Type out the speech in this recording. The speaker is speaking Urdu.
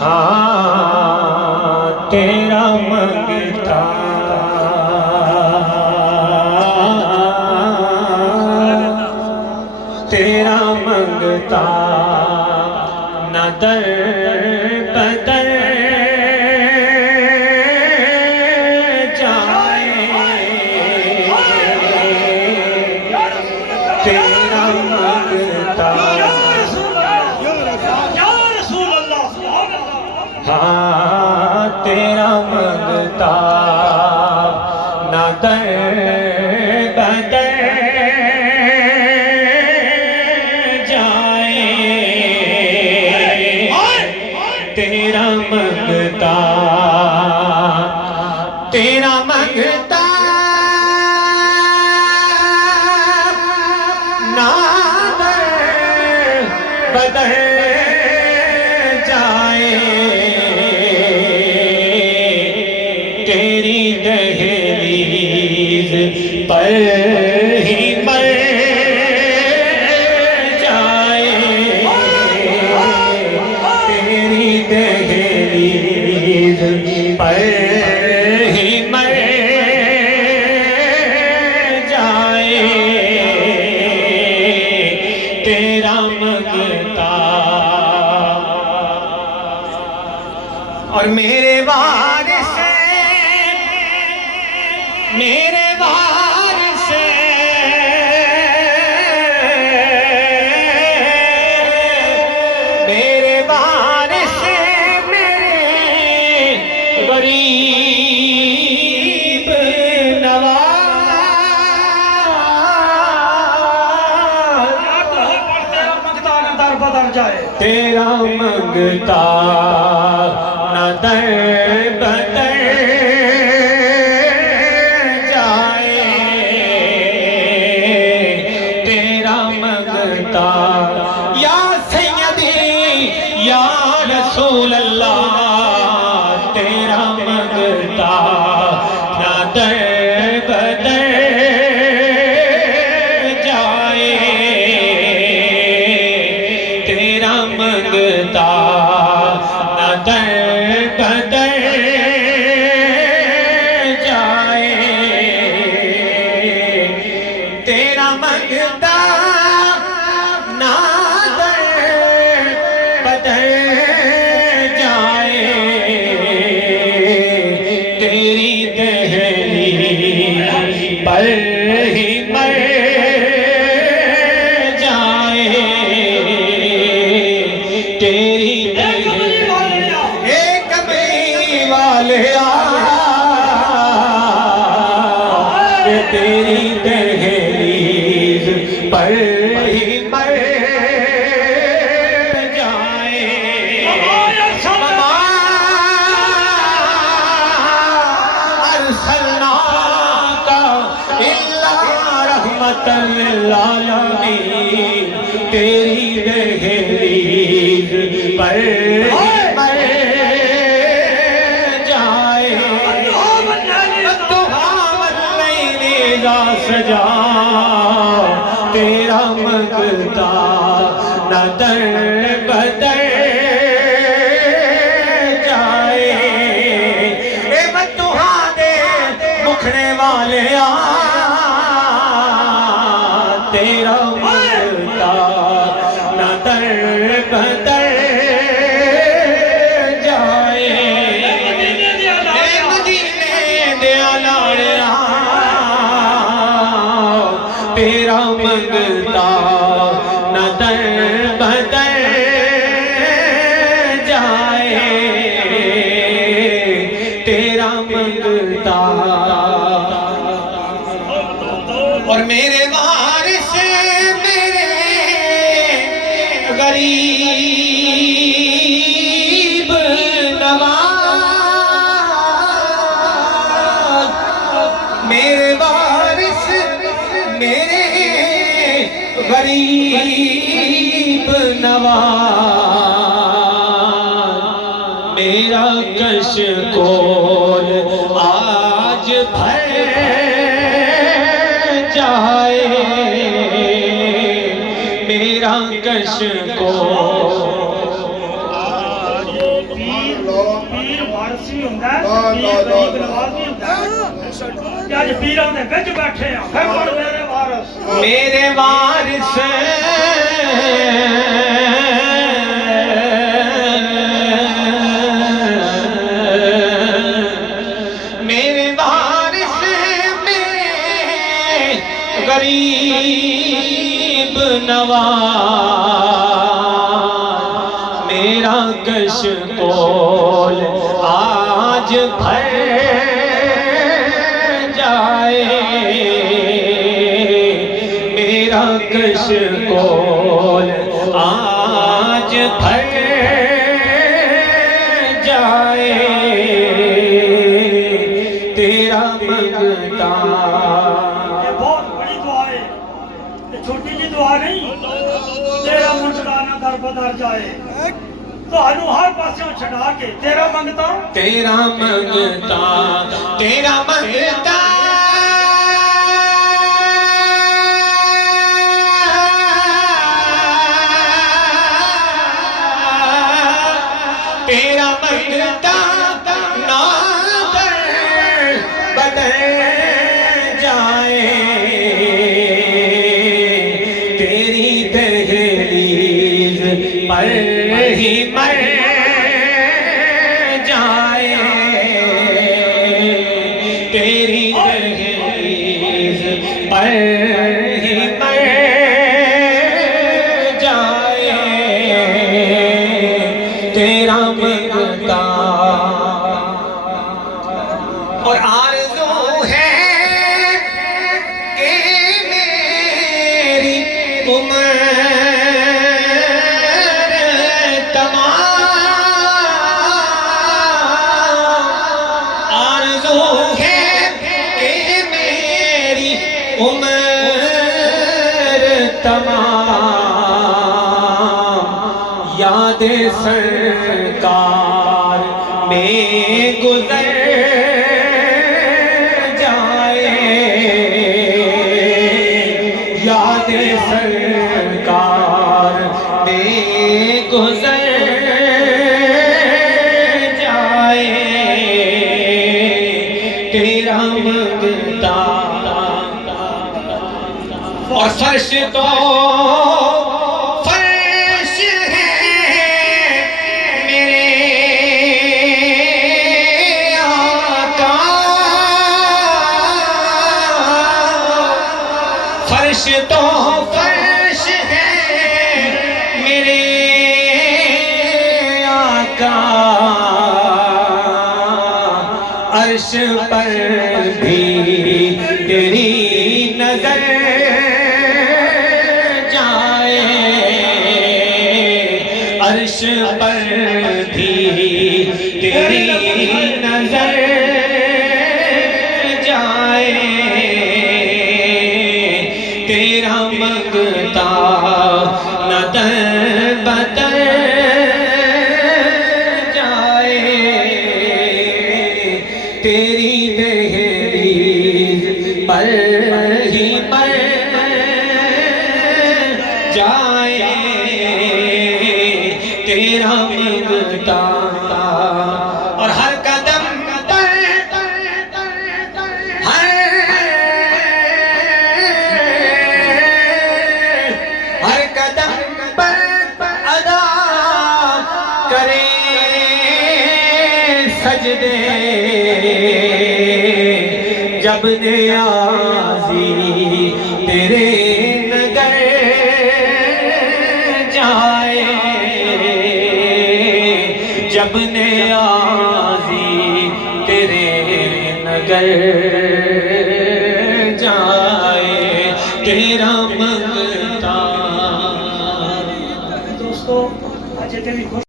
ہاں تیرا منگتا تیرا منگتا نہ در بدر جائے تیرا منگتا ہاں تیرا منگتا نہ در بدر جائے تیرا منگتا تیرا منگتا نہ در بدر جائے تیری دہلیز پر ہی مر جائے تیری دہلیز پر ہی مر جائے تیرا منگتا اور میرے وارث میرے وارث میرے وارث میرے غریب نواز تیرا منگتا نہ در بدر جائے تیرا منگتا یا سیدی یا رسول اللہ تیرا منگتا نہ در بدر جائے تیرا منگتا نہ در بدر جائے تیرا منگتا نہ در بدر جائے تیری دہلیز پر ہی مر جائے تیری ایک کملی والے تیری دہلیز پر ہی مر جائے ارسلناک الا رحمۃ للعالمین تیری دہلیز پر ہی مر جائے سجا تیرا منگتا نہ در بدر جائے اے بددعا دے مکھنے والے تیرا منگتا نہ در بدر جائے اے مدینے دیا لاڑیا تیرا منگتا نہ در بدر جائے تیرا منگتا اور میرے وارث میرے غریب نواز میرے وارث میرے غریب نواز میرا کشکول آج بھر جائے میرا کشکول پیر وارث بھی ہوندا ہے پیر غریب نواز بھی ہوندا ہے کہ اج پیراں دے وچ بیٹھے ہیں پھر مڑ میرے وارث میرے وارث میرے وارث میں غریب نواز میرا کشکول آج بھر جائے میرا کشکول آج بھر جائے تیرا منگتا یہ بہت بڑی دعا ہے یہ چھوٹی جی دعا نہیں تیرا منگتا نہ در بدر جائے تو ہنو ہر پاسوں چھڑا کے تیرا منگتا تیرا منگتا تیرا منگتا تیرا منگتا نہ در بدر جائے تیری دہلیز پر ہی مر جائے تیری دہلیز پر ہی مر جائے تیرا منگتا اور آرزو ہے کہ میری عمر یاد سرکار میں گزر جائے یاد سرکار میں گزر جائے تیرا منگتا اور فرش تو فرش تو فرش ہے میرے آقا عرش پر بھی تیری نظر جائے عرش پر بھی تیری نظر جائے تیرا منگتا نہ در بدر جائے تیری دہلیز پر ہی مر جائے تیرا منگتا اور ہر قدم سجدے جب نیازی تیرے نگر جائے جب نیازی تیرے نگر جائے تیرا